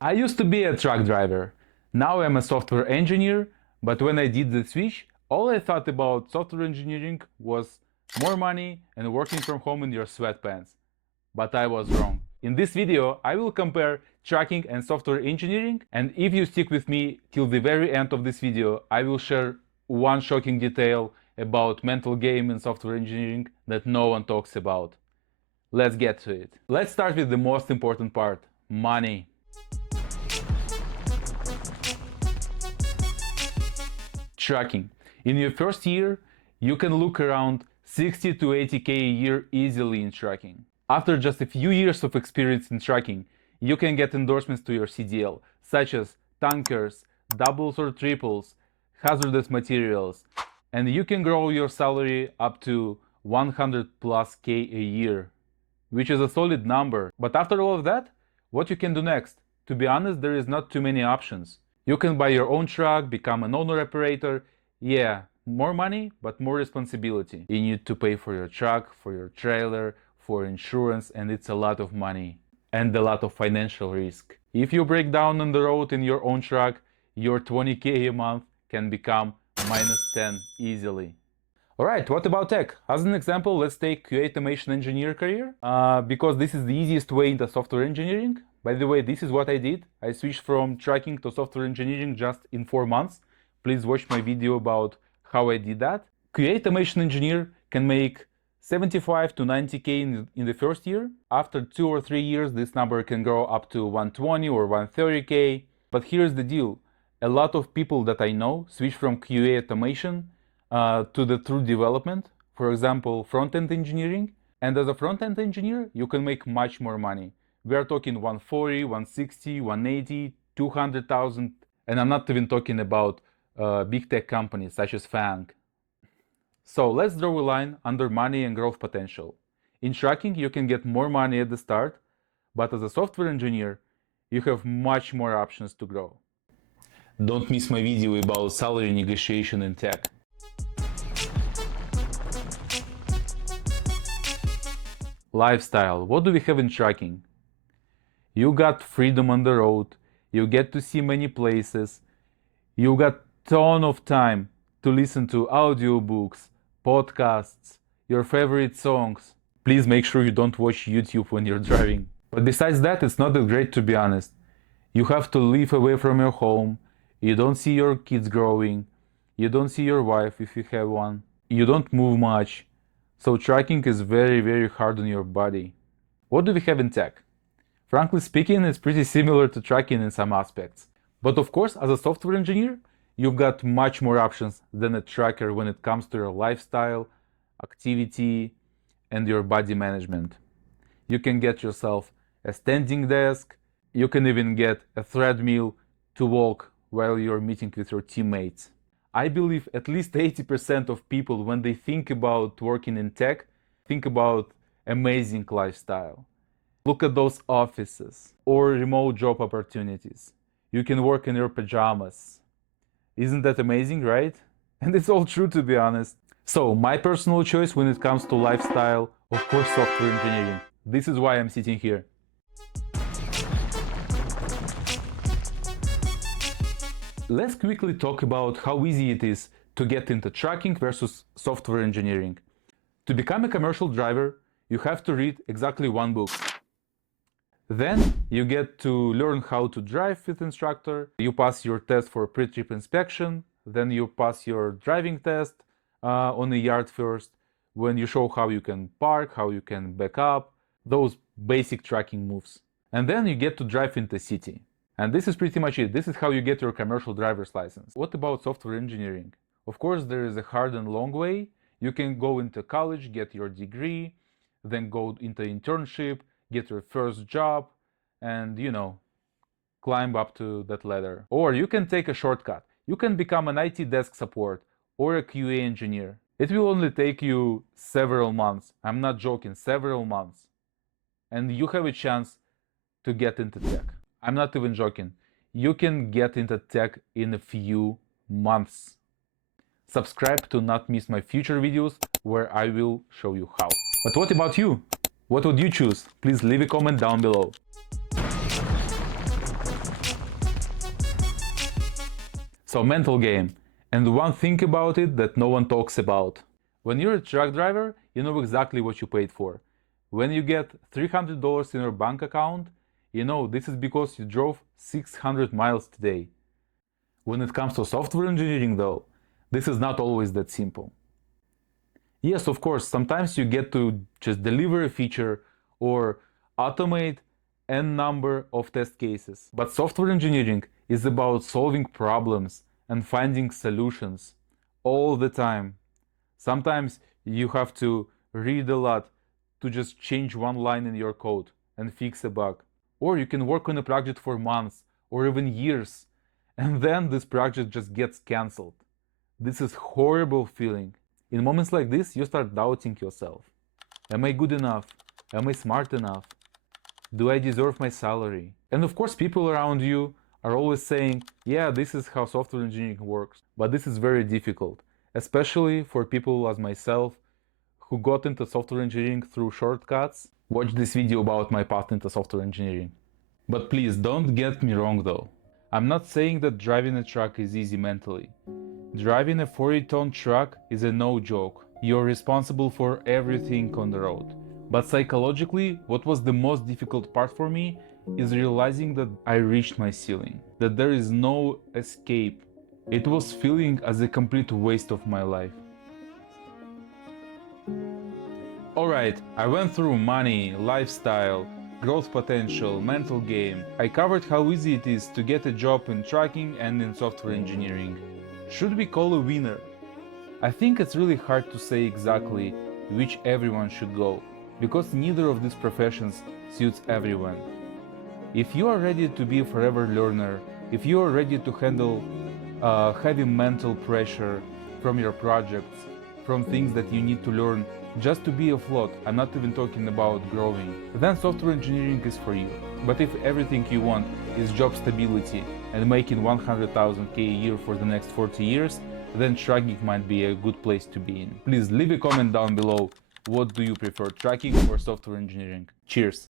I used to be a truck driver. Now I'm a software engineer, but when I did the switch, all I thought about software engineering was more money and working from home in your sweatpants. But I was wrong. In this video, I will compare trucking and software engineering, and if you stick with me till the very end of this video, I will share one shocking detail about mental game in software engineering that no one talks about. Let's get to it. Let's start with the most important part, money. Trucking. In your first year, you can look around 60 to 80k a year easily in trucking. After just a few years of experience in trucking, you can get endorsements to your CDL, such as tankers, doubles or triples, hazardous materials, and you can grow your salary up to 100 plus k a year, which is a solid number. But after all of that, what you can do next? To be honest, there is not too many options. You can buy your own truck, become an owner-operator. Yeah, more money, but more responsibility. You need to pay for your truck, for your trailer, for insurance, and it's a lot of money. And a lot of financial risk. If you break down on the road in your own truck, your 20k a month can become -10 easily. Alright, what about tech? As an example, let's take QA automation engineer career, because this is the easiest way into software engineering. By the way, this is what I did. I switched from trucking to software engineering just in 4 months. Please watch my video about how I did that. QA automation engineer can make 75 to 90k in the first year. After 2 or 3 years, this number can grow up to 120 or 130k. But here's the deal. A lot of people that I know switch from QA automation to the true development, for example, front-end engineering. And as a front-end engineer, you can make much more money. We are talking 140, 160, 180, 200,000. And I'm not even talking about big tech companies such as FANG. So let's draw a line under money and growth potential. In trucking, you can get more money at the start, but as a software engineer, you have much more options to grow. Don't miss my video about salary negotiation in tech. Lifestyle. What do we have in trucking? You got freedom on the road, you get to see many places, you got ton of time to listen to audiobooks, podcasts, your favorite songs. Please make sure you don't watch YouTube when you're driving. But besides that, it's not that great, to be honest. You have to live away from your home, you don't see your kids growing, you don't see your wife if you have one, you don't move much. So trucking is very, very hard on your body. What do we have in tech? Frankly speaking, it's pretty similar to trucking in some aspects. But of course, as a software engineer, you've got much more options than a trucker when it comes to your lifestyle, activity, and your body management. You can get yourself a standing desk, you can even get a treadmill to walk while you're meeting with your teammates. I believe at least 80% of people, when they think about working in tech, think about amazing lifestyle. Look at those offices or remote job opportunities. You can work in your pajamas. Isn't that amazing, right? And it's all true, to be honest. So my personal choice when it comes to lifestyle, of course, software engineering. This is why I'm sitting here. Let's quickly talk about how easy it is to get into trucking versus software engineering. To become a commercial driver, you have to read exactly one book. Then you get to learn how to drive with instructor. You pass your test for pre-trip inspection. Then you pass your driving test on the yard first, when you show how you can park, how you can back up, those basic trucking moves. And then you get to drive in the city. And this is pretty much it. This is how you get your commercial driver's license. What about software engineering? Of course, there is a hard and long way. You can go into college, get your degree, then go into internship, get your first job, and, climb up to that ladder. Or you can take a shortcut. You can become an IT desk support or a QA engineer. It will only take you several months. I'm not joking, several months. And you have a chance to get into tech. I'm not even joking. You can get into tech in a few months. Subscribe to not miss my future videos where I will show you how. But what about you? What would you choose? Please leave a comment down below. So mental game. And one thing about it that no one talks about. When you're a truck driver, you know exactly what you paid for. When you get $300 in your bank account, you know this is because you drove 600 miles today. When it comes to software engineering though, this is not always that simple. Yes, of course, sometimes you get to just deliver a feature or automate n number of test cases. But software engineering is about solving problems and finding solutions all the time. Sometimes you have to read a lot to just change one line in your code and fix a bug. Or you can work on a project for months or even years, and then this project just gets cancelled. This is horrible feeling. In moments like this, you start doubting yourself. Am I good enough? Am I smart enough? Do I deserve my salary? And of course, people around you are always saying, yeah, this is how software engineering works. But this is very difficult, especially for people as myself who got into software engineering through shortcuts. Watch this video about my path into software engineering. But please don't get me wrong though. I'm not saying that driving a truck is easy mentally. Driving a 40-ton truck is a no joke. You're responsible for everything on the road. But psychologically, what was the most difficult part for me is realizing that I reached my ceiling, that there is no escape. It was feeling as a complete waste of my life. Alright, I went through money, lifestyle, growth potential, mental game. I covered how easy it is to get a job in trucking and in software engineering. Should we call a winner? I think it's really hard to say exactly which everyone should go, because neither of these professions suits everyone. If you are ready to be a forever learner, if you are ready to handle heavy mental pressure from your projects, from things that you need to learn just to be afloat, I'm not even talking about growing, then software engineering is for you. But if everything you want is job stability and making 100,000 a year for the next 40 years, then trucking might be a good place to be in. Please leave a comment down below. What do you prefer, trucking or software engineering? Cheers!